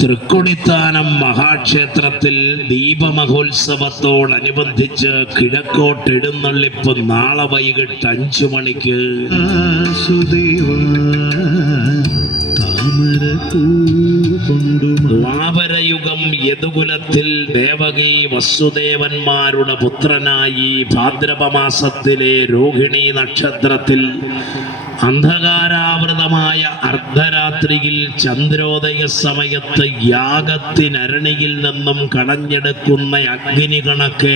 തൃക്കൊടിത്താനം മഹാക്ഷേത്രത്തിൽ ദീപമഹോത്സവത്തോടനുബന്ധിച്ച് കിഴക്കോട്ട് എഴുന്നള്ളിപ്പ് നാളെ വൈകിട്ട് 5 മണിക്ക്. ദ്വാപരയുഗം യദുകുലത്തിൽ ദേവകി വസുദേവന്മാരുടെ പുത്രനായി ഭാദ്രപമാസത്തിലെ രോഹിണി നക്ഷത്രത്തിൽ അന്ധകാരാവൃതമായ അർദ്ധരാത്രിയിൽ ചന്ദ്രോദയ സമയത്ത് യാഗത്തിനരണിയിൽ നിന്നും കടഞ്ഞെടുക്കുന്ന അഗ്നി കണക്ക്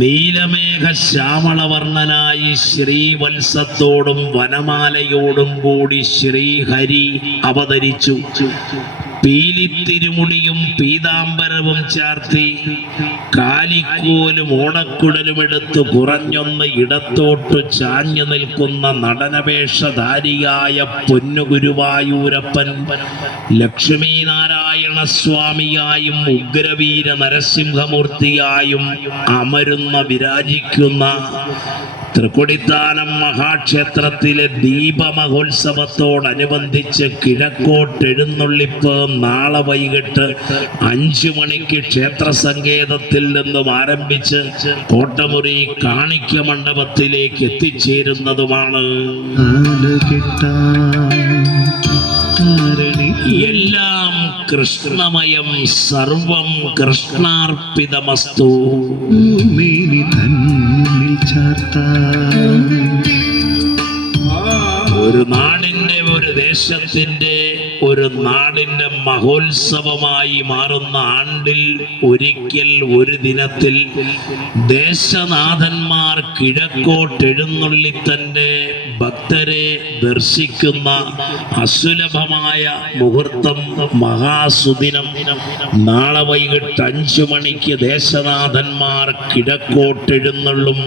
നീലമേഘ ശ്യാമളവർണ്ണനായി ശ്രീവത്സത്തോടും വനമാലയോടും കൂടി ശ്രീഹരി അവതരിച്ചു. പീലിത്തിരുമുടിയും പീതാംബരവും ചാർത്തി കാലിക്കോലും ഓണക്കുടലുമെടുത്ത് കുറഞ്ഞൊന്ന് ഇടത്തോട്ട് ചാഞ്ഞു നിൽക്കുന്ന നടനവേഷധാരിയായ പൊന്നുഗുരുവായൂരപ്പൻ ലക്ഷ്മീനാരായണ സ്വാമിയായും ഉഗ്രവീര നരസിംഹമൂർത്തിയായും അമരുന്ന വിരാജിക്കുന്ന തൃക്കൊടിത്താനം മഹാക്ഷേത്രത്തിലെ ദീപമഹോത്സവത്തോടനുബന്ധിച്ച് കിഴക്കോട്ട് എഴുന്നള്ളിപ്പ് നാളെ വൈകിട്ട് 5 മണിക്ക് ക്ഷേത്ര സങ്കേതത്തിൽ നിന്നും ആരംഭിച്ച് കോട്ടമുറി കാണിക്ക മണ്ഡപത്തിലേക്ക് എത്തിച്ചേരുന്നതുമാണ്. എല്ലാം കൃഷ്ണമയം, സർവം കൃഷ്ണാർപ്പിതമസ്തു. ഒരു നാടിന്റെ, ഒരു ദേശത്തിന്റെ, ഒരു നാടിന്റെ മഹോത്സവമായി മാറുന്ന ആണ്ടിൽ ഒരിക്കൽ ഒരു ദിനത്തിൽ ദേശനാഥന്മാർ കിഴക്കോട്ടെഴുന്നള്ളി തന്റെ ഭക്തരെ ദർശിക്കുന്ന അസുലഭമായ മുഹൂർത്തം, മഹാസുദിനം. നാളെ വൈകിട്ട് 5 മണിക്ക് ദേശനാഥന്മാർ കിഴക്കോട്ടെഴുന്നള്ളും.